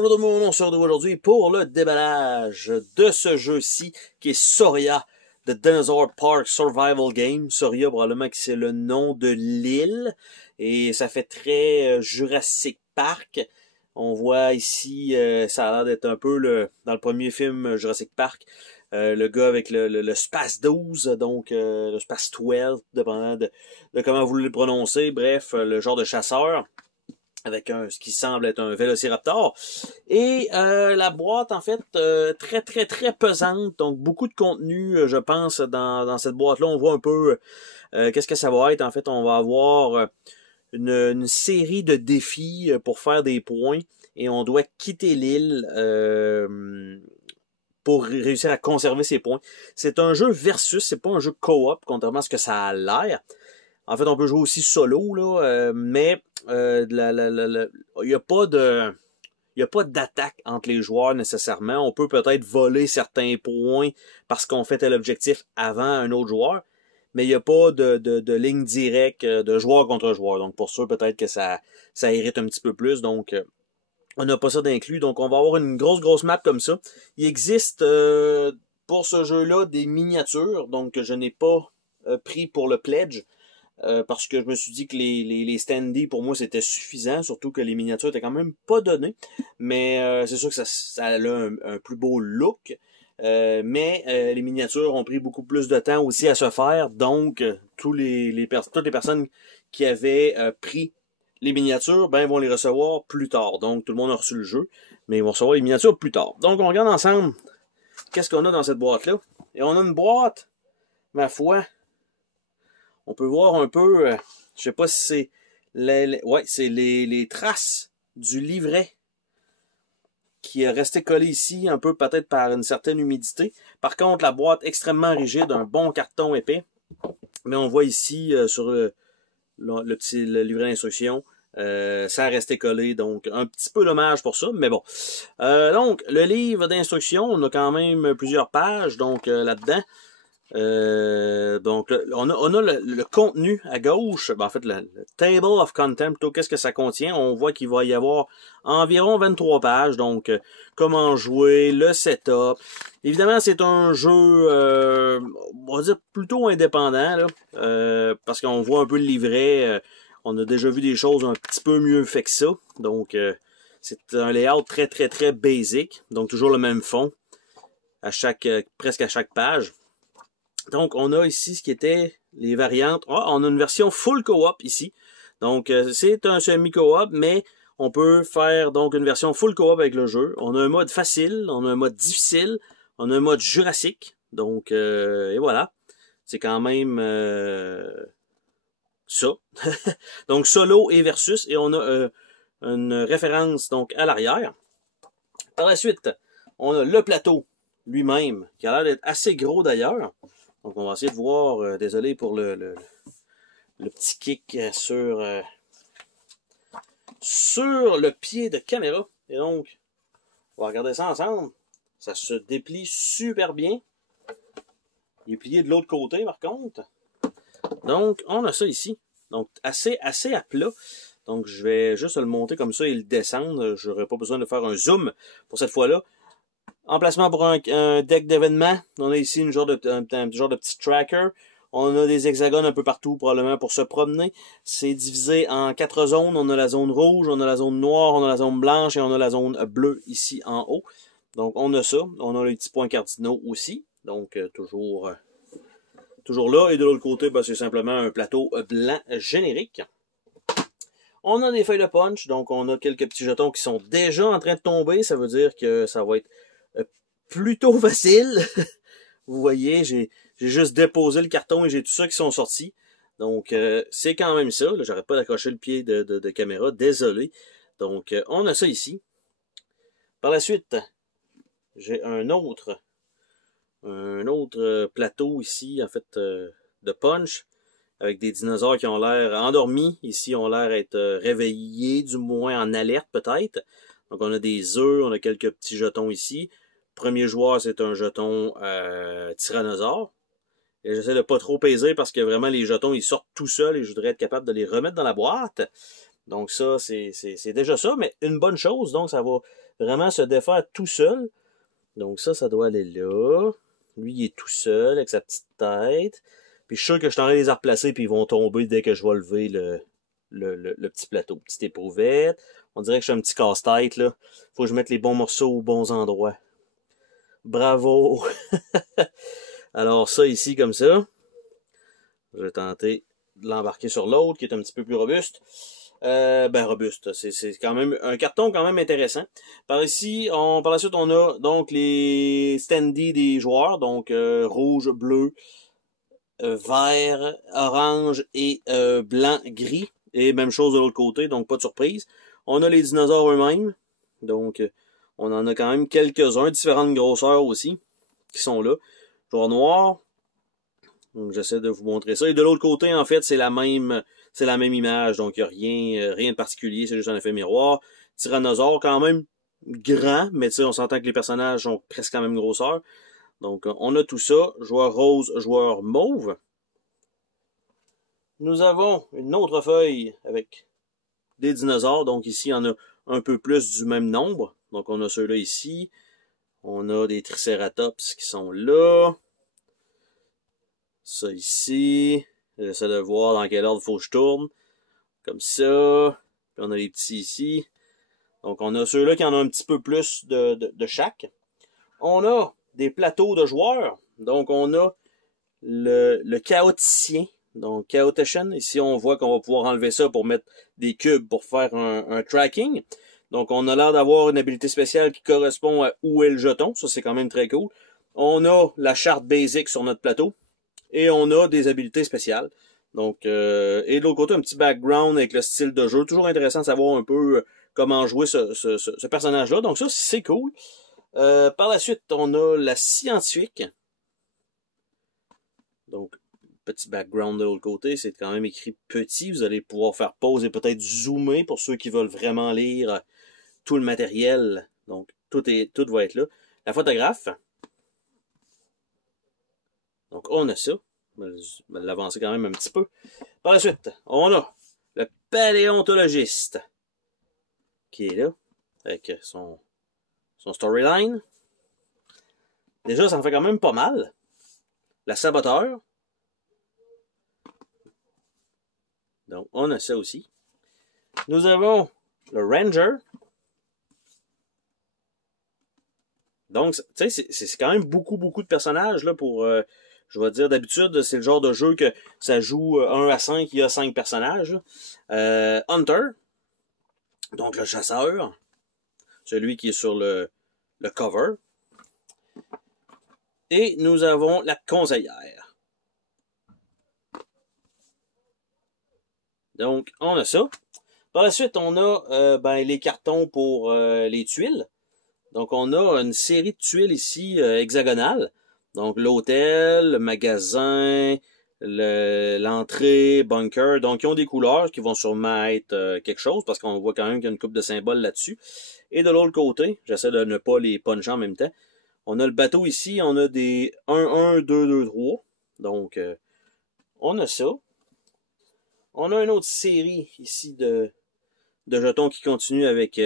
Bonjour tout le monde, on se retrouve aujourd'hui pour le déballage de ce jeu-ci qui est Soria, The Dinosaur Park Survival Game. Soria, probablement que c'est le nom de l'île et ça fait très Jurassic Park. On voit ici, ça a l'air d'être un peu dans le premier film Jurassic Park, le gars avec le Space 12, donc le Space 12, dépendant de comment vous le prononcez. Bref, le genre de chasseur avec ce qui semble être un vélociraptor. Et la boîte, en fait, très, très, très pesante. Donc, beaucoup de contenu, je pense, dans cette boîte-là. On voit un peu qu'est-ce que ça va être. En fait, on va avoir une série de défis pour faire des points. Et on doit quitter l'île pour réussir à conserver ses points. C'est un jeu versus, c'est pas un jeu co-op, contrairement à ce que ça a l'air. En fait, on peut jouer aussi solo, là, mais il n'y a pas d'attaque entre les joueurs nécessairement. On peut peut-être voler certains points parce qu'on fait tel objectif avant un autre joueur, mais il n'y a pas de ligne directe de joueur contre joueur. Donc pour ça, peut-être que ça hérite un petit peu plus. Donc on n'a pas ça d'inclus. Donc on va avoir une grosse map comme ça. Il existe pour ce jeu-là des miniatures, donc que je n'ai pas pris pour le pledge. Parce que je me suis dit que les standees, pour moi, c'était suffisant, surtout que les miniatures étaient quand même pas données. Mais c'est sûr que ça a un plus beau look. Mais les miniatures ont pris beaucoup plus de temps aussi à se faire. Donc, toutes les personnes qui avaient pris les miniatures, ben, vont les recevoir plus tard. Donc, tout le monde a reçu le jeu, mais ils vont recevoir les miniatures plus tard. Donc, on regarde ensemble qu'est-ce qu'on a dans cette boîte-là. Et on a une boîte, ma foi. On peut voir un peu, je sais pas si c'est c'est les traces du livret qui est resté collé ici, un peu peut-être par une certaine humidité. Par contre, la boîte extrêmement rigide, un bon carton épais. Mais on voit ici sur le livret d'instruction, ça a resté collé, donc un petit peu dommage pour ça, mais bon. Donc, le livre d'instruction, on a quand même plusieurs pages, donc là-dedans. Donc, on a le contenu à gauche, ben, en fait, le Table of Content, plutôt qu'est-ce que ça contient. On voit qu'il va y avoir environ 23 pages, donc comment jouer, le setup. Évidemment, c'est un jeu, on va dire, plutôt indépendant, là, parce qu'on voit un peu le livret. On a déjà vu des choses un petit peu mieux fait que ça. Donc, c'est un layout très, très, très basic. Donc, toujours le même fond à presque à chaque page. Donc, on a ici ce qui était les variantes. On a une version full co-op ici. Donc, c'est un semi-co-op, mais on peut faire donc une version full co-op avec le jeu. On a un mode facile, on a un mode difficile, on a un mode jurassique. Donc, et voilà. C'est quand même ça. Donc, solo et versus. Et on a une référence donc à l'arrière. Par la suite, on a le plateau lui-même, qui a l'air d'être assez gros d'ailleurs. Donc, on va essayer de voir, désolé pour le petit kick sur le pied de caméra. Et donc, on va regarder ça ensemble. Ça se déplie super bien. Il est plié de l'autre côté, par contre. Donc, on a ça ici. Donc, assez à plat. Donc, je vais juste le monter comme ça et le descendre. Je n'aurai pas besoin de faire un zoom pour cette fois-là. Emplacement pour un deck d'événements. On a ici un genre de petit tracker. On a des hexagones un peu partout, probablement pour se promener. C'est divisé en 4 zones. On a la zone rouge, on a la zone noire, on a la zone blanche et on a la zone bleue ici en haut. Donc, on a ça. On a les petits points cardinaux aussi. Donc, toujours là. Et de l'autre côté, ben, c'est simplement un plateau blanc générique. On a des feuilles de punch. Donc, on a quelques petits jetons qui sont déjà en train de tomber. Ça veut dire que ça va être plutôt facile. Vous voyez, j'ai juste déposé le carton et j'ai tout ça qui sont sortis. Donc, c'est quand même ça. J'arrête pas d'accrocher le pied de caméra. Désolé. Donc, on a ça ici. Par la suite, j'ai un autre plateau ici, en fait, de punch, avec des dinosaures qui ont l'air endormis. Ici, ont l'air d'être réveillés, du moins en alerte peut-être. Donc, on a des œufs, on a quelques petits jetons ici. Premier joueur, c'est un jeton tyrannosaure. Et j'essaie de pas trop peser parce que vraiment les jetons, ils sortent tout seuls et je voudrais être capable de les remettre dans la boîte. Donc ça, c'est déjà ça, mais une bonne chose. Donc ça va vraiment se défaire tout seul. Donc ça doit aller là. Lui, il est tout seul avec sa petite tête. Puis je suis sûr que je t'en vais les replacer, puis ils vont tomber dès que je vais lever le petit plateau. Petite éprouvette. On dirait que je suis un petit casse-tête, là. Faut que je mette les bons morceaux aux bons endroits. Bravo! Alors ça ici, comme ça. Je vais tenter de l'embarquer sur l'autre, qui est un petit peu plus robuste. Robuste. C'est quand même un carton quand même intéressant. Par ici, par la suite, on a donc les standees des joueurs. Donc rouge, bleu, vert, orange et blanc, gris. Et même chose de l'autre côté, donc pas de surprise. On a les dinosaures eux-mêmes. Donc, on en a quand même quelques-uns, différentes grosseurs aussi, qui sont là. Joueur noir. Donc, j'essaie de vous montrer ça. Et de l'autre côté, en fait, c'est la même image. Donc, il n'y a rien de particulier. C'est juste un effet miroir. Tyrannosaure, quand même grand, mais tu sais, on s'entend que les personnages ont presque la même grosseur. Donc, on a tout ça. Joueur rose, joueur mauve. Nous avons une autre feuille avec des dinosaures. Donc, ici, il y en a un peu plus du même nombre. Donc, on a ceux-là ici. On a des Triceratops qui sont là. Ça ici. J'essaie de voir dans quel ordre il faut que je tourne. Comme ça. Puis on a les petits ici. Donc, on a ceux-là qui en ont un petit peu plus de chaque. On a des plateaux de joueurs. Donc, on a le chaoticien. Donc, Chaotician. Ici, on voit qu'on va pouvoir enlever ça pour mettre des cubes pour faire un tracking. Donc, on a l'air d'avoir une habilité spéciale qui correspond à où est le jeton. Ça, c'est quand même très cool. On a la charte basic sur notre plateau. Et on a des habilités spéciales. Donc, et de l'autre côté, un petit background avec le style de jeu. Toujours intéressant de savoir un peu comment jouer ce personnage-là. Donc ça, c'est cool. Par la suite, on a la scientifique. Donc, petit background de l'autre côté. C'est quand même écrit petit. Vous allez pouvoir faire pause et peut-être zoomer pour ceux qui veulent vraiment lire tout le matériel. Donc, tout va être là. La photographe. Donc, on a ça. Je vais l'avancer quand même un petit peu. Par la suite, on a le paléontologiste qui est là avec son storyline. Déjà, ça en fait quand même pas mal. La saboteur. Donc, on a ça aussi. Nous avons le ranger. Donc, tu sais, c'est quand même beaucoup de personnages là pour... je vais dire, d'habitude, c'est le genre de jeu que ça joue 1 à 5, il y a 5 personnages. Hunter, donc le chasseur, celui qui est sur le cover. Et nous avons la conseillère. Donc, on a ça. Par la suite, on a les cartons pour les tuiles. Donc, on a une série de tuiles ici hexagonales. Donc, l'hôtel, le magasin, l'entrée, bunker. Donc, ils ont des couleurs qui vont sûrement être quelque chose parce qu'on voit quand même qu'il y a une coupe de symboles là-dessus. Et de l'autre côté, j'essaie de ne pas les puncher en même temps. On a le bateau ici, on a des 1, 2, 2, 3. Donc, on a ça. On a une autre série ici de jetons qui continuent avec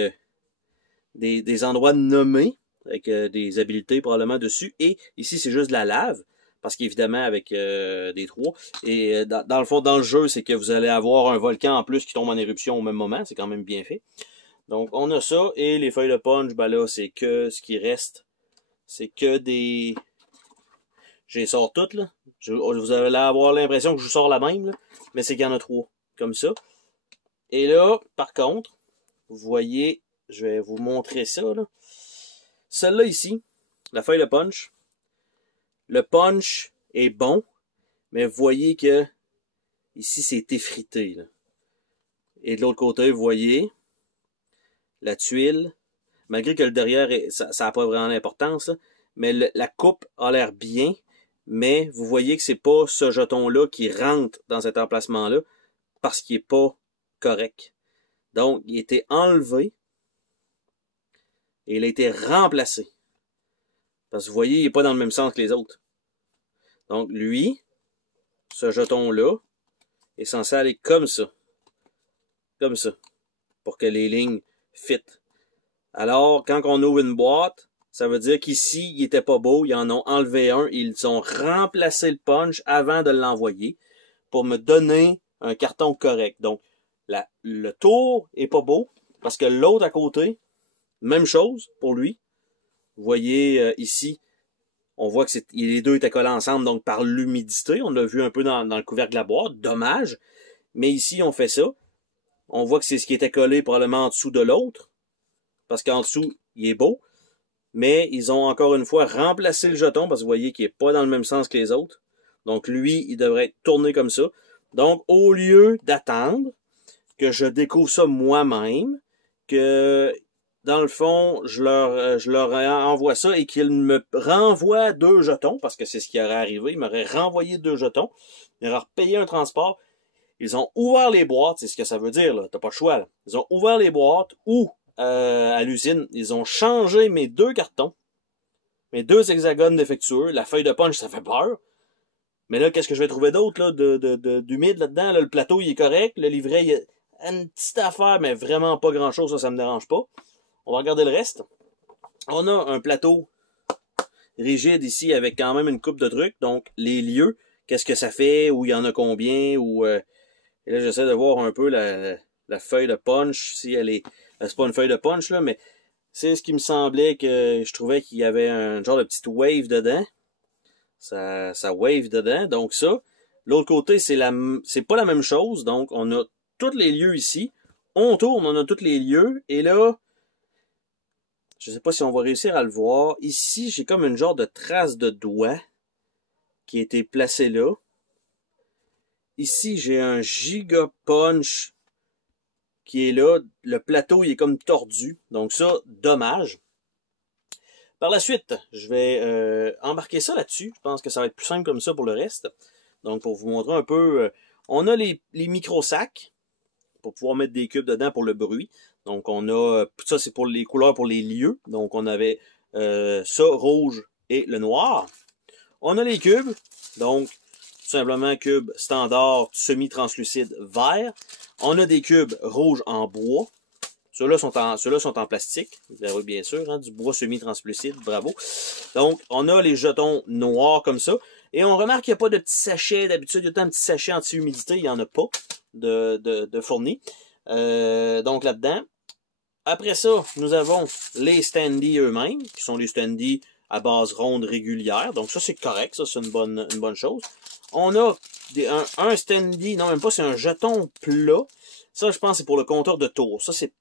des endroits nommés, avec des habiletés probablement dessus. Et ici, c'est juste de la lave, parce qu'évidemment, avec des trous. Et dans le fond, dans le jeu, c'est que vous allez avoir un volcan en plus qui tombe en éruption au même moment. C'est quand même bien fait. Donc, on a ça. Et les feuilles de punch, ben là, c'est que ce qui reste, c'est que des... Je les sors toutes, là. Vous allez avoir l'impression que je vous sors la même, là. Mais c'est qu'il y en a 3, comme ça. Et là, par contre, vous voyez, je vais vous montrer ça, là. Celle-là ici, la feuille de punch. Le punch est bon, mais vous voyez que ici, c'est effrité, là. Et de l'autre côté, vous voyez la tuile. Malgré que le derrière, ça n'a pas vraiment d'importance, là, mais la coupe a l'air bien, mais vous voyez que c'est pas ce jeton-là qui rentre dans cet emplacement-là parce qu'il n'est pas correct. Donc, il a été enlevé et il a été remplacé. Parce que vous voyez, il n'est pas dans le même sens que les autres. Donc, lui, ce jeton-là, est censé aller comme ça. Comme ça. pour que les lignes fit. Alors, quand on ouvre une boîte, ça veut dire qu'ici, il était pas beau, ils en ont enlevé un, ils ont remplacé le punch avant de l'envoyer pour me donner un carton correct. Donc, le tour est pas beau, parce que l'autre à côté, même chose pour lui. Vous voyez ici, on voit que les deux étaient collés ensemble, donc par l'humidité. On l'a vu un peu dans le couvercle de la boîte, dommage. Mais ici, on fait ça. On voit que c'est ce qui était collé probablement en dessous de l'autre, parce qu'en dessous, il est beau. Mais ils ont encore une fois remplacé le jeton, parce que vous voyez qu'il n'est pas dans le même sens que les autres. Donc lui, il devrait être tourné comme ça. Donc au lieu d'attendre que je découvre ça moi-même, que dans le fond, je leur envoie ça et qu'ils me renvoient 2 jetons, parce que c'est ce qui aurait arrivé. Ils m'auraient renvoyé 2 jetons. Ils auraient payé un transport. Ils ont ouvert les boîtes, c'est ce que ça veut dire, là. T'as pas le choix, là. Ils ont ouvert les boîtes ou à l'usine, ils ont changé mes 2 cartons, mes 2 hexagones défectueux. La feuille de punch, ça fait peur. Mais là, qu'est-ce que je vais trouver d'autre là, d'humide là-dedans? Là, le plateau, il est correct. Le livret, il y a une petite affaire, mais vraiment pas grand-chose. Ça me dérange pas. On va regarder le reste. On a un plateau rigide ici avec quand même une coupe de trucs. Donc, les lieux, qu'est-ce que ça fait, où il y en a combien, ou et là, j'essaie de voir un peu la feuille de punch, si elle est... C'est pas une feuille de punch, là, mais c'est ce qui me semblait que je trouvais qu'il y avait un genre de petite wave dedans. Ça wave dedans, donc ça. L'autre côté, c'est pas la même chose, donc on a tous les lieux ici. On tourne, on a tous les lieux, et là, je sais pas si on va réussir à le voir. Ici, j'ai comme une genre de trace de doigt qui a été placée là. Ici, j'ai un giga punch qui est là. Le plateau, il est comme tordu. Donc ça, dommage. Par la suite, je vais embarquer ça là-dessus. Je pense que ça va être plus simple comme ça pour le reste. Donc, pour vous montrer un peu, on a les micro-sacs pour pouvoir mettre des cubes dedans pour le bruit. Donc, on a, ça c'est pour les couleurs pour les lieux. Donc, on avait ça, rouge et le noir. On a les cubes. Donc, tout simplement cube standard semi-translucide vert. On a des cubes rouges en bois. Ceux-là sont en plastique, bien sûr, hein, du bois semi-translucide, bravo. Donc, on a les jetons noirs comme ça. Et on remarque qu'il n'y a pas de petits sachets. D'habitude, il y a un petit sachet anti-humidité, il n'y en a pas de fourni. Donc, là-dedans. Après ça, nous avons les standees eux-mêmes, qui sont les standees à base ronde régulière. Donc, ça, c'est correct, ça, c'est une bonne chose. On a un standee, non, même pas, c'est un jeton plat. Ça, je pense, c'est pour le compteur de tour. Ça, c'est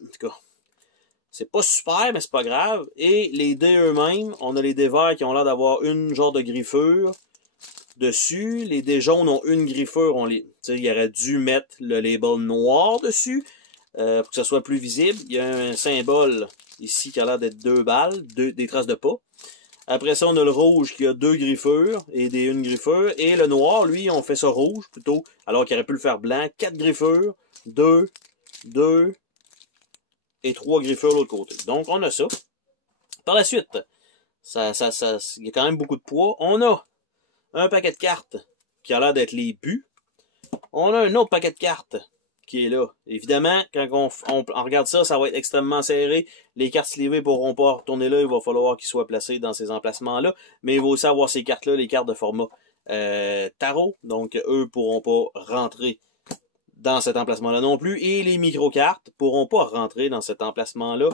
en tout cas, c'est pas super, mais c'est pas grave. Et les dés eux-mêmes, on a les dés verts qui ont l'air d'avoir une genre de griffure dessus. Les dés jaunes ont une griffure. Il aurait dû mettre le label noir dessus pour que ça soit plus visible. Il y a un symbole ici qui a l'air d'être 2 balles, des traces de pas. Après ça, on a le rouge qui a 2 griffures et une griffure. Et le noir, lui, on fait ça rouge plutôt, alors qu'il aurait pu le faire blanc. 4 griffures, 2 et 3 griffures de l'autre côté. Donc, on a ça. Par la suite, il y a quand même beaucoup de poids. On a un paquet de cartes qui a l'air d'être les buts. On a un autre paquet de cartes qui est là. Évidemment, quand on regarde ça, ça va être extrêmement serré. Les cartes slivées ne pourront pas retourner là. Il va falloir qu'ils soient placés dans ces emplacements-là. Mais il va aussi avoir ces cartes-là, les cartes de format tarot. Donc, eux ne pourront pas rentrer dans cet emplacement-là non plus. Et les micro-cartes pourront pas rentrer dans cet emplacement-là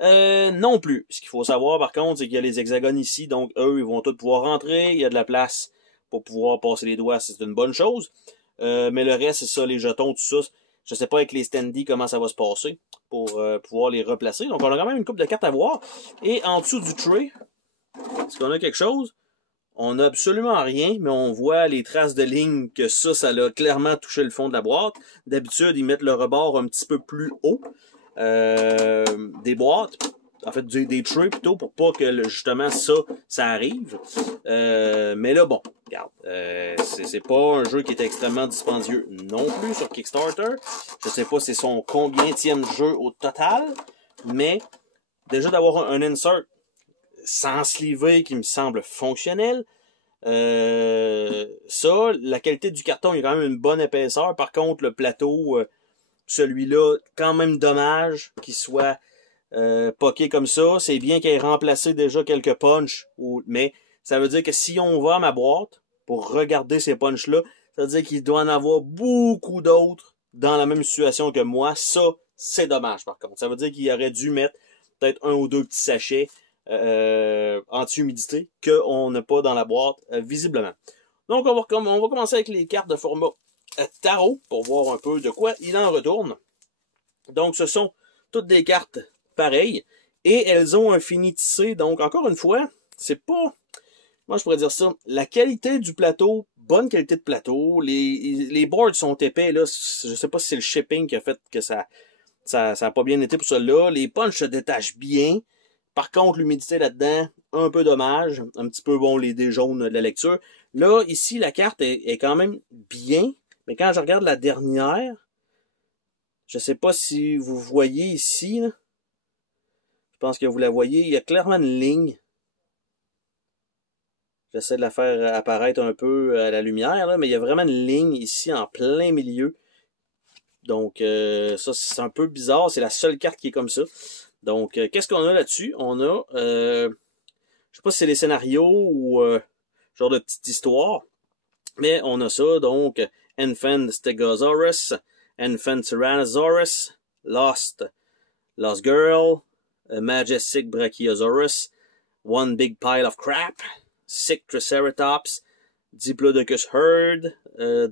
non plus. Ce qu'il faut savoir, par contre, c'est qu'il y a les hexagones ici. Donc, eux, ils vont tous pouvoir rentrer. Il y a de la place pour pouvoir passer les doigts. C'est une bonne chose. Mais le reste, c'est ça, les jetons, tout ça. Je sais pas avec les standees comment ça va se passer pour pouvoir les replacer. Donc, on a quand même une couple de cartes à voir. Et en dessous du tray, est-ce qu'on a quelque chose? On n'a absolument rien, mais on voit les traces de ligne que ça a clairement touché le fond de la boîte. D'habitude, ils mettent le rebord un petit peu plus haut des boîtes. En fait, des trays plutôt, pour pas que justement ça arrive. Mais là, bon, regarde, c'est pas un jeu qui est extrêmement dispendieux non plus sur Kickstarter. Je sais pas c'est son combienième jeu au total, mais déjà d'avoir un insert sans sliver qui me semble fonctionnel. Ça, la qualité du carton, il y a quand même une bonne épaisseur. Par contre, le plateau, Celui-là, quand même dommage qu'il soit poké comme ça. C'est bien qu'il ait remplacé déjà quelques punchs, mais ça veut dire que si on va à ma boîte pour regarder ces punchs-là, ça veut dire qu'il doit en avoir beaucoup d'autres dans la même situation que moi. Ça, c'est dommage par contre. Ça veut dire qu'il aurait dû mettre peut-être un ou deux petits sachets anti-humidité qu'on n'a pas dans la boîte, visiblement. Donc, on va commencer avec les cartes de format tarot pour voir un peu de quoi il en retourne. Donc, ce sont toutes des cartes pareilles et elles ont un fini tissé. Donc, encore une fois, c'est pas... Moi, je pourrais dire ça. La qualité du plateau, bonne qualité de plateau. Les boards sont épais. Là, je sais pas si c'est le shipping qui a fait que ça a pas bien été pour cela. Les punches se détachent bien. Par contre, l'humidité là-dedans, un peu dommage. Un petit peu, bon, les dés jaunes de la lecture. Là, ici, la carte est quand même bien. Mais quand je regarde la dernière, je sais pas si vous voyez ici, là. Je pense que vous la voyez. Il y a clairement une ligne. J'essaie de la faire apparaître un peu à la lumière, là, mais il y a vraiment une ligne ici en plein milieu. Donc, ça, c'est un peu bizarre. C'est la seule carte qui est comme ça. Donc, qu'est-ce qu'on a là-dessus? On a, je sais pas si c'est des scénarios ou genre de petite histoire, mais on a ça. Donc, Infant Stegosaurus, Infant Tyrannosaurus, Lost Girl, Majestic Brachiosaurus, One Big Pile of Crap, Sick Triceratops, Diplodocus Herd,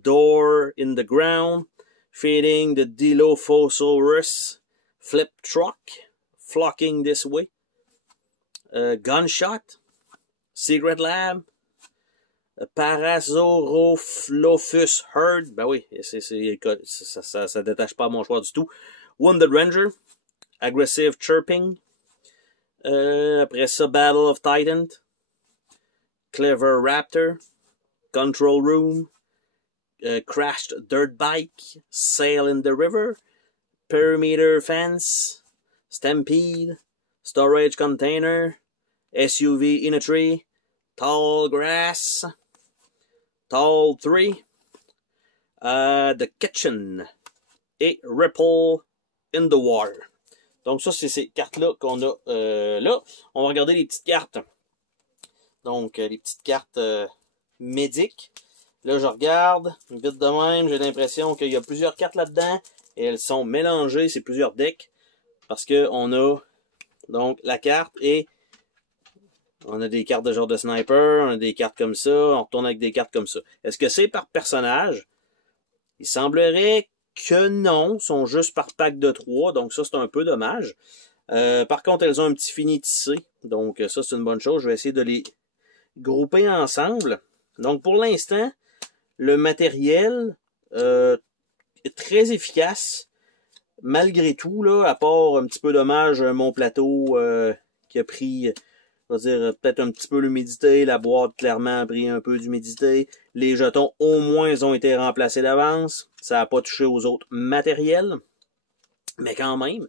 Door in the Ground, Feeding the Dilophosaurus, Flip Truck, Flocking This Way, Gunshot, Secret Lab, Parasaurolophus Herd, ben oui, ça détache pas mon choix du tout, Wounded Ranger, Aggressive Chirping, après ça, Battle of Titan, Clever Raptor, Control Room, Crashed Dirt Bike, Sail in the River, Perimeter Fence, Stampede, Storage Container, SUV in a Tree, Tall Grass, Tall 3, The Kitchen et Ripple in the Water. Donc ça, c'est ces cartes-là qu'on a là. On va regarder les petites cartes. Donc, les petites cartes médiques. Là, je regarde, vite de même, j'ai l'impression qu'il y a plusieurs cartes là-dedans. Et elles sont mélangées, c'est plusieurs decks. Parce que on a donc la carte et on a des cartes de genre de sniper, on a des cartes comme ça, on retourne avec des cartes comme ça. Est-ce que c'est par personnage? Il semblerait que non, sont juste par pack de 3, donc ça c'est un peu dommage. Par contre, elles ont un petit fini tissé, donc ça c'est une bonne chose. Je vais essayer de les grouper ensemble. Donc pour l'instant, le matériel est très efficace, malgré tout, là, à part un petit peu dommage, mon plateau qui a pris, on va dire, peut-être un petit peu l'humidité, la boîte clairement a pris un peu d'humidité, les jetons au moins ont été remplacés d'avance, ça n'a pas touché aux autres matériels, mais quand même.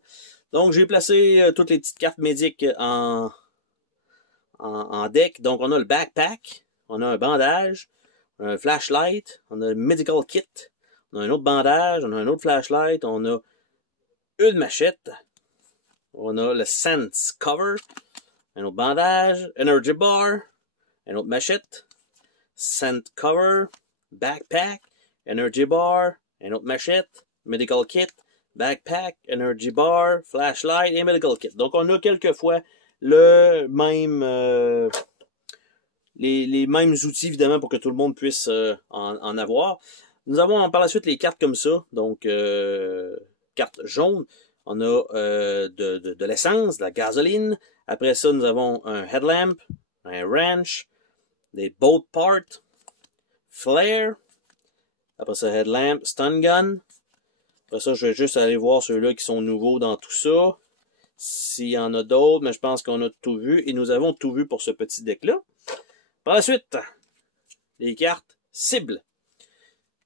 Donc j'ai placé toutes les petites cartes médiques en deck. Donc on a le backpack, on a un bandage, un flashlight, on a le medical kit, on a un autre bandage, on a un autre flashlight, on a une machette, on a le sense cover, un autre bandage, energy bar, un autre machette, scent cover, backpack, energy bar, un autre machette, medical kit, backpack, energy bar, flashlight et medical kit. Donc on a quelquefois le même les mêmes outils évidemment pour que tout le monde puisse en avoir. Nous avons par la suite les cartes comme ça, donc carte jaune. On a de l'essence, de la gasoline. Après ça, nous avons un headlamp, un wrench, des boat parts, flare. Après ça, headlamp, stun gun. Après ça, je vais juste aller voir ceux-là qui sont nouveaux dans tout ça. S'il y en a d'autres, mais je pense qu'on a tout vu. Et nous avons tout vu pour ce petit deck-là. Par la suite, les cartes cibles.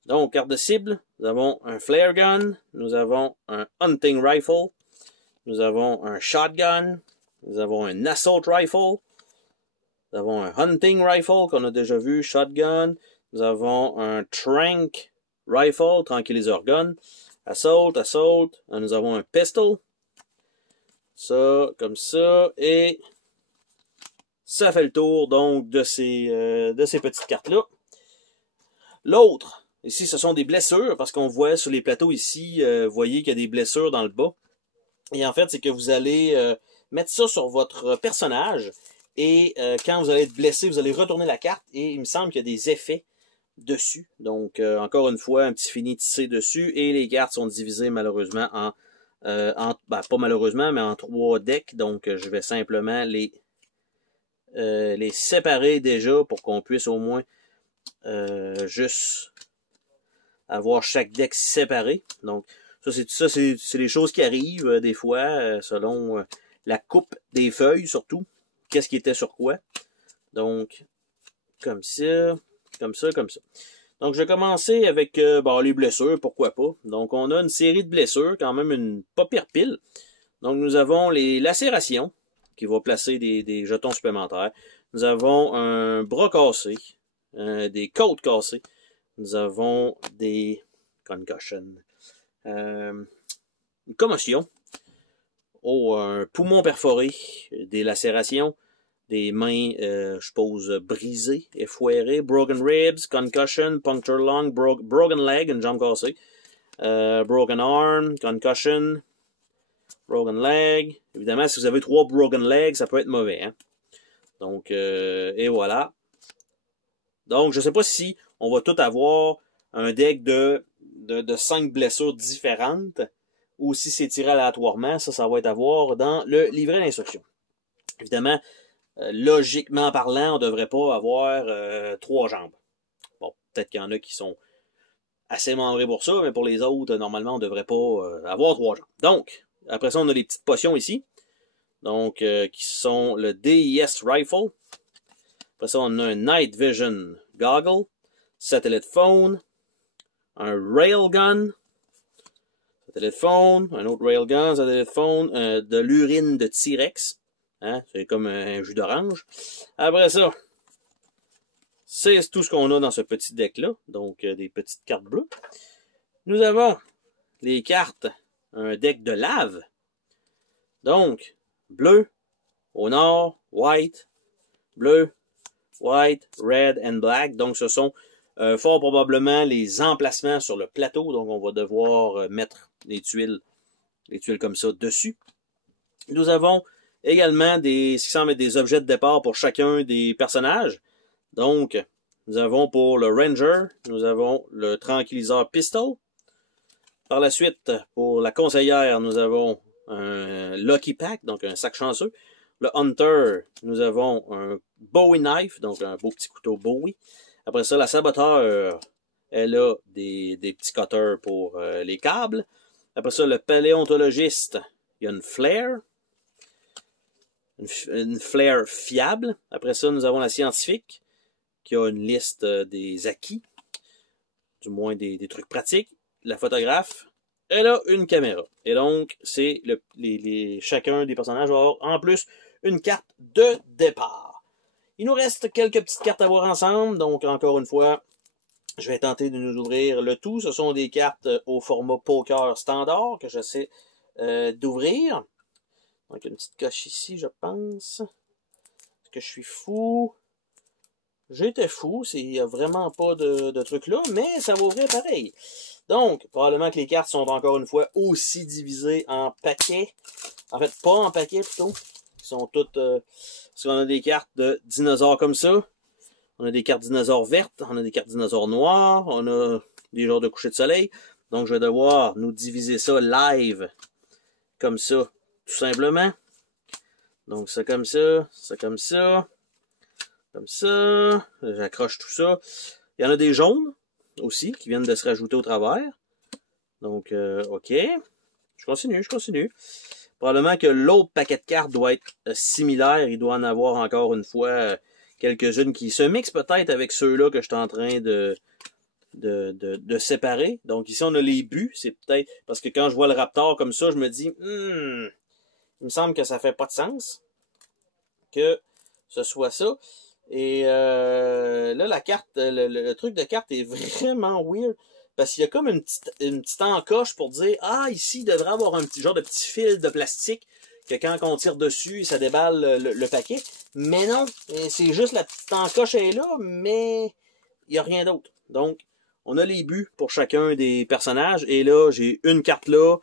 Donc, carte de cible, nous avons un flare gun, nous avons un hunting rifle, nous avons un shotgun, nous avons un assault rifle, nous avons un hunting rifle qu'on a déjà vu, shotgun, nous avons un trank rifle, tranquilliseur gun, Assault, Assault. Nous avons un Pistol. Ça, comme ça. Et ça fait le tour, donc, de ces petites cartes-là. L'autre, ici, ce sont des blessures, parce qu'on voit sur les plateaux ici, vous voyez qu'il y a des blessures dans le bas. Et en fait, c'est que vous allez mettre ça sur votre personnage. Et quand vous allez être blessé, vous allez retourner la carte. Et il me semble qu'il y a des effets dessus. Donc, encore une fois, un petit fini tissé dessus. Et les cartes sont divisées malheureusement ben, pas malheureusement, mais en 3 decks. Donc, je vais simplement les séparer déjà pour qu'on puisse au moins juste avoir chaque deck séparé. Donc, ça, c'est les choses qui arrivent des fois, selon la coupe des feuilles, surtout. Qu'est-ce qui était sur quoi. Donc, comme ça, comme ça, comme ça. Donc, je vais commencer avec bon, les blessures, pourquoi pas. Donc, on a une série de blessures, quand même une pas pire pile. Donc, nous avons les lacérations, qui vont placer des jetons supplémentaires. Nous avons un bras cassé, des côtes cassées. Nous avons des concussions, une commotion, un poumon perforé, des lacérations, des mains, je suppose, brisées, effoirées, broken ribs, concussion, puncture lung, broken leg, une jambe cassée, broken arm, concussion, broken leg. Évidemment, si vous avez 3 broken legs, ça peut être mauvais. Hein? Donc, et voilà. Donc, je ne sais pas si on va tout avoir un deck de 5 blessures différentes ou si c'est tiré aléatoirement. Ça va être à voir dans le livret d'instruction. Évidemment, logiquement parlant, on ne devrait pas avoir 3 jambes. Bon, peut-être qu'il y en a qui sont assez membrés pour ça, mais pour les autres, normalement, on ne devrait pas avoir 3 jambes. Donc, après ça, on a les petites potions ici. Donc, qui sont le DIS Rifle. Après ça, on a un Night Vision Goggle, Satellite Phone, un Railgun, Satellite Phone, un autre Railgun, Satellite Phone, de l'urine de T-Rex. Hein? C'est comme un jus d'orange. Après ça, c'est tout ce qu'on a dans ce petit deck-là. Donc, des petites cartes bleues. Nous avons les cartes, un deck de lave. Donc, bleu au nord, white, bleu, white, red and black. Donc, ce sont fort probablement les emplacements sur le plateau. Donc, on va devoir mettre les tuiles comme ça dessus. Nous avons également ce qui semble être des objets de départ pour chacun des personnages. Donc, nous avons pour le Ranger, nous avons le tranquilliseur Pistol. Par la suite, pour la conseillère, nous avons un Lucky Pack, donc un sac chanceux. Le Hunter, nous avons un Bowie Knife, donc un beau petit couteau Bowie. Après ça, la Saboteur, elle a des petits cutters pour les câbles. Après ça, le Paléontologiste, il y a une Flare. Une Flare fiable. Après ça, nous avons la Scientifique, qui a une liste des acquis, du moins des trucs pratiques. La Photographe, elle a une caméra. Et donc, c'est chacun des personnages va avoir en plus une carte de départ. Il nous reste quelques petites cartes à voir ensemble. Donc, encore une fois, je vais tenter de nous ouvrir le tout. Ce sont des cartes au format poker standard que j'essaie d'ouvrir. Donc, une petite coche ici, je pense. Est-ce que je suis fou? J'étais fou. Il n'y a vraiment pas de truc là, mais ça va ouvrir pareil. Donc, probablement que les cartes sont encore une fois aussi divisées en paquets. En fait, pas en paquets plutôt. Ils sont toutes... parce qu'on a des cartes de dinosaures comme ça. On a des cartes dinosaures vertes. On a des cartes dinosaures noires. On a des genres de coucher de soleil. Donc, je vais devoir nous diviser ça live. Comme ça. Tout simplement. Donc, ça comme ça. Ça comme ça. Comme ça. J'accroche tout ça. Il y en a des jaunes aussi qui viennent de se rajouter au travers. Donc, OK. Je continue. Probablement que l'autre paquet de cartes doit être similaire. Il doit en avoir encore une fois quelques-unes qui se mixent peut-être avec ceux-là que je suis en train de séparer. Donc ici, on a les buts. C'est peut-être parce que quand je vois le Raptor comme ça, je me dis, il me semble que ça fait pas de sens que ce soit ça. Et là, la carte, le truc de carte est vraiment weird. parce qu'il y a comme une petite encoche pour dire, ah, ici, il devrait avoir un petit genre de petit fil de plastique que quand on tire dessus, ça déballe le paquet. Mais non, c'est juste la petite encoche est là, mais il n'y a rien d'autre. Donc, on a les buts pour chacun des personnages. Et là, j'ai une carte là.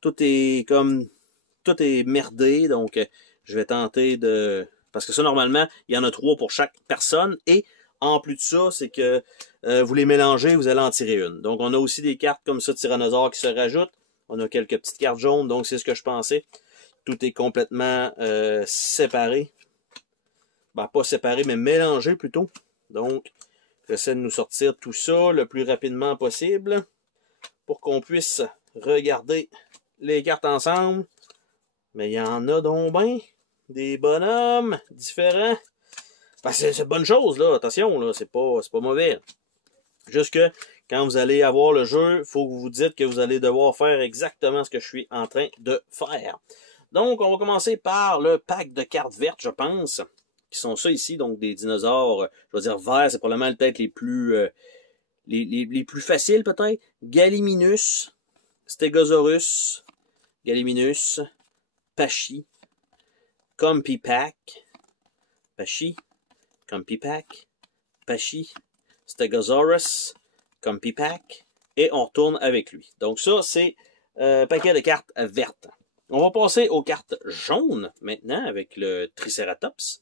Tout est merdé. Donc, je vais tenter de... Parce que ça, normalement, il y en a 3 pour chaque personne. Et en plus de ça, c'est que vous les mélangez, vous allez en tirer une. Donc, on a aussi des cartes comme ça, Tyrannosaure, qui se rajoutent. On a quelques petites cartes jaunes. Donc, c'est ce que je pensais. Tout est complètement séparé. Ben, pas séparé, mais mélangé plutôt. Donc, j'essaie de nous sortir tout ça le plus rapidement possible pour qu'on puisse regarder les cartes ensemble. Mais il y en a donc bien des bonhommes différents. Ben, c'est une bonne chose, là. Attention, là, c'est pas mauvais. Juste que quand vous allez avoir le jeu, il faut que vous vous dites que vous allez devoir faire exactement ce que je suis en train de faire. Donc, on va commencer par le pack de cartes vertes, je pense, qui sont ça ici, donc des dinosaures, je veux dire verts, c'est probablement peut-être les plus faciles peut-être. Gallimimus, Stegosaurus, Gallimimus, Pachy, Compipac, Pachy, Compipac, Pachy, Stegosaurus, Compipac, et on retourne avec lui. Donc ça, c'est un paquet de cartes vertes. On va passer aux cartes jaunes maintenant avec le Triceratops.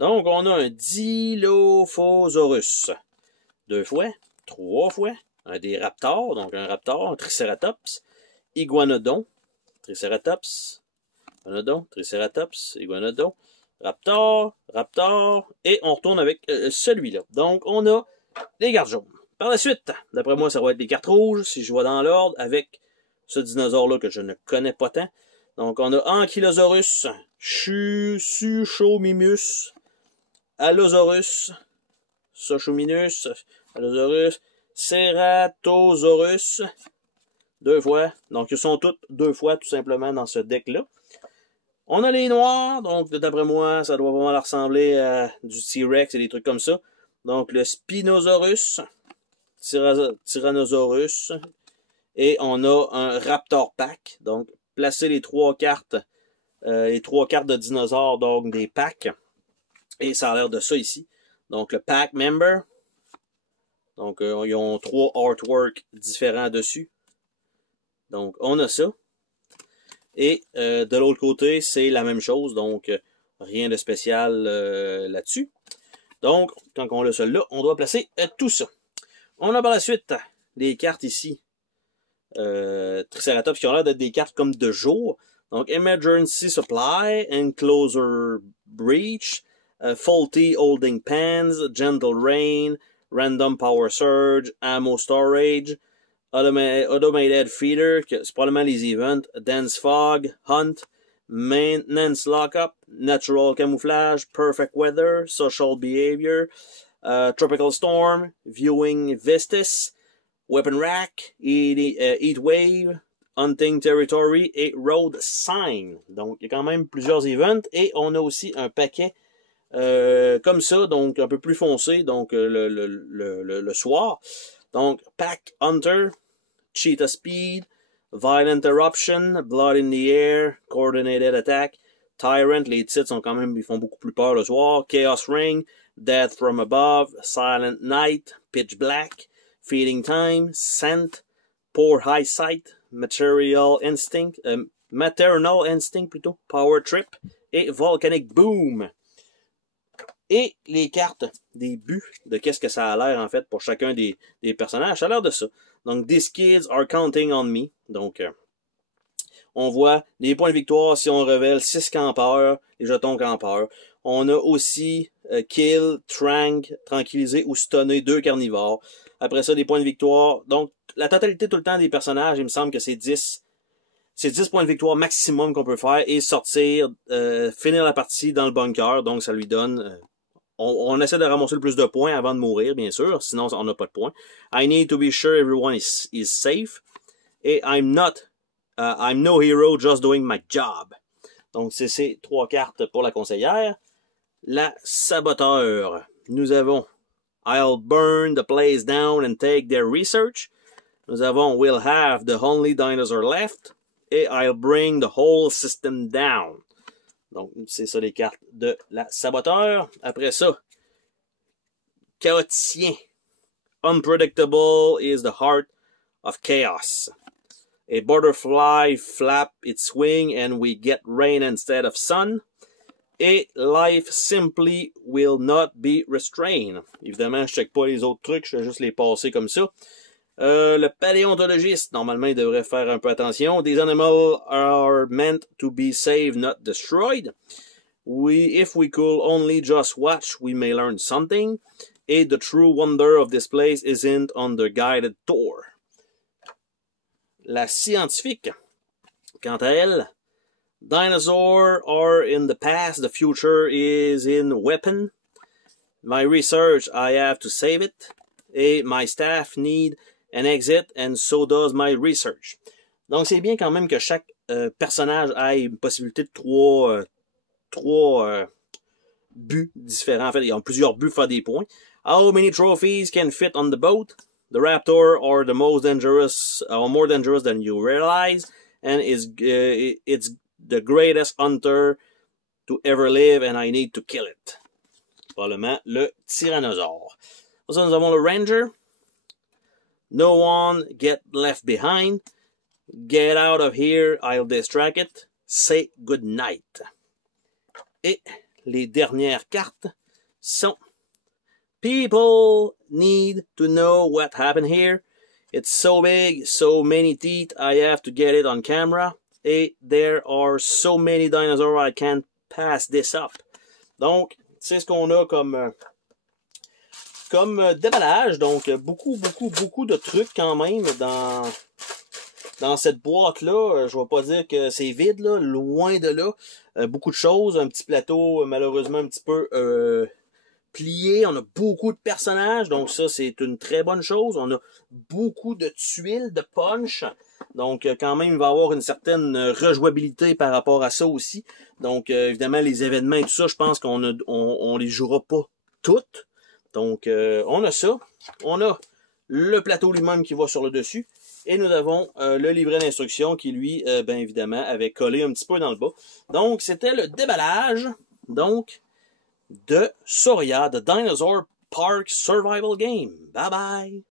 Donc, on a un Dilophosaurus. 2 fois, 3 fois. Un des raptors, donc un raptor, un Triceratops. Iguanodon, Triceratops. Iguanodon, Triceratops, Iguanodon. Raptor, raptor. Et on retourne avec celui-là. Donc, on a les cartes jaunes. Par la suite, d'après moi, ça va être les cartes rouges, si je vois dans l'ordre, avec ce dinosaure-là que je ne connais pas tant. Donc, on a Ankylosaurus, Suchomimus, Allosaurus, Sochominus, Allosaurus, Ceratosaurus, 2 fois. Donc, ils sont toutes 2 fois, tout simplement, dans ce deck-là. On a les noirs, donc, d'après moi, ça doit vraiment ressembler à du T-Rex et des trucs comme ça. Donc, le Spinosaurus, Tyrannosaurus, et on a un Raptor Pack. Donc, placer les 3 cartes de dinosaures, donc des packs. Et ça a l'air de ça ici. Donc, le Pack Member. Donc, ils ont 3 artworks différents dessus. Donc, on a ça. Et de l'autre côté, c'est la même chose. Donc, rien de spécial là-dessus. Donc, quand on a celui-là, on doit placer tout ça. On a par la suite les cartes ici. Triceratops qui ont l'air d'être des cartes comme de jour. Donc, Emergency Supply, Enclosure Breach, Faulty Holding Pans, Gentle Rain, Random Power Surge, Ammo Storage, Automated Feeder, c'est probablement les events, Dense Fog, Hunt, Maintenance Lockup, Natural Camouflage, Perfect Weather, Social Behavior, Tropical Storm, Viewing Vistas, Weapon Rack, Heat Wave, Hunting Territory et Road Sign. Donc, il y a quand même plusieurs events. Et on a aussi un paquet comme ça, donc un peu plus foncé, donc le soir. Donc, Pack Hunter, Cheetah Speed, Violent Eruption, Blood in the Air, Coordinated Attack, Tyrant, les titres sont quand même, ils font beaucoup plus peur le soir. Chaos Ring, Death from Above, Silent Night, Pitch Black, Feeding Time, Scent, Poor Eyesight, Maternal Instinct plutôt, Power Trip et Volcanic Boom. Et les cartes des buts de qu'est-ce que ça a l'air en fait pour chacun des personnages, ça a l'air de ça. Donc, These kids are counting on me. Donc, on voit les points de victoire si on révèle 6 campeurs, les jetons campeurs. On a aussi Kill, tranquilliser ou stunner 2 carnivores. Après ça, des points de victoire. Donc, la totalité tout le temps des personnages, il me semble que c'est 10. C'est 10 points de victoire maximum qu'on peut faire et sortir, finir la partie dans le bunker. Donc, ça lui donne... on essaie de ramasser le plus de points avant de mourir, bien sûr. Sinon, on n'a pas de points. I need to be sure everyone is safe. Et I'm no hero, just doing my job. Donc, c'est ces 3 cartes pour la conseillère. La saboteur. Nous avons I'll burn the place down and take their research. Nous avons We'll have the only dinosaur left. Et I'll bring the whole system down. Donc, c'est ça les cartes de la saboteur. Après ça, chaoticien. Unpredictable is the heart of chaos. A butterfly flap its wing and we get rain instead of sun. Et life simply will not be restrained. Évidemment, je ne check pas les autres trucs, je vais juste les passer comme ça. Le paléontologiste, normalement, il devrait faire un peu attention. These animals are meant to be saved, not destroyed. If we could only just watch, we may learn something. Et the true wonder of this place isn't on the guided tour. La scientifique, quant à elle, dinosaurs are in the past, the future is in weapon. My research, I have to save it. Et my staff need an exit, and so does my research. Donc, c'est bien quand même que chaque personnage ait une possibilité de trois buts différents. En fait, ils ont plusieurs buts pour faire des points. How many trophies can fit on the boat? The raptor are the most dangerous, or more dangerous than you realize, and it's the greatest hunter to ever live, and I need to kill it. Probablement le tyrannosaure. Ensuite, nous avons le ranger. No one get left behind. Get out of here, I'll distract it. Say good night. Et les dernières cartes sont People need to know what happened here. It's so big, so many teeth, I have to get it on camera. Et there are so many dinosaurs, I can't pass this up. Donc, c'est ce qu'on a comme déballage. Donc, beaucoup de trucs quand même dans cette boîte-là. Je ne vais pas dire que c'est vide, là, loin de là. Beaucoup de choses. Un petit plateau, malheureusement, un petit peu plié. On a beaucoup de personnages. Donc, ça, c'est une très bonne chose. On a beaucoup de tuiles, de punch. Donc, quand même, il va y avoir une certaine rejouabilité par rapport à ça aussi. Donc, évidemment, les événements et tout ça, je pense qu'on les jouera pas toutes. Donc, on a ça. On a le plateau lui-même qui va sur le dessus. Et nous avons le livret d'instructions qui, lui, bien évidemment, avait collé un petit peu dans le bas. Donc, c'était le déballage, donc, de Sauria, The Dinosaur Park Survival Game. Bye bye!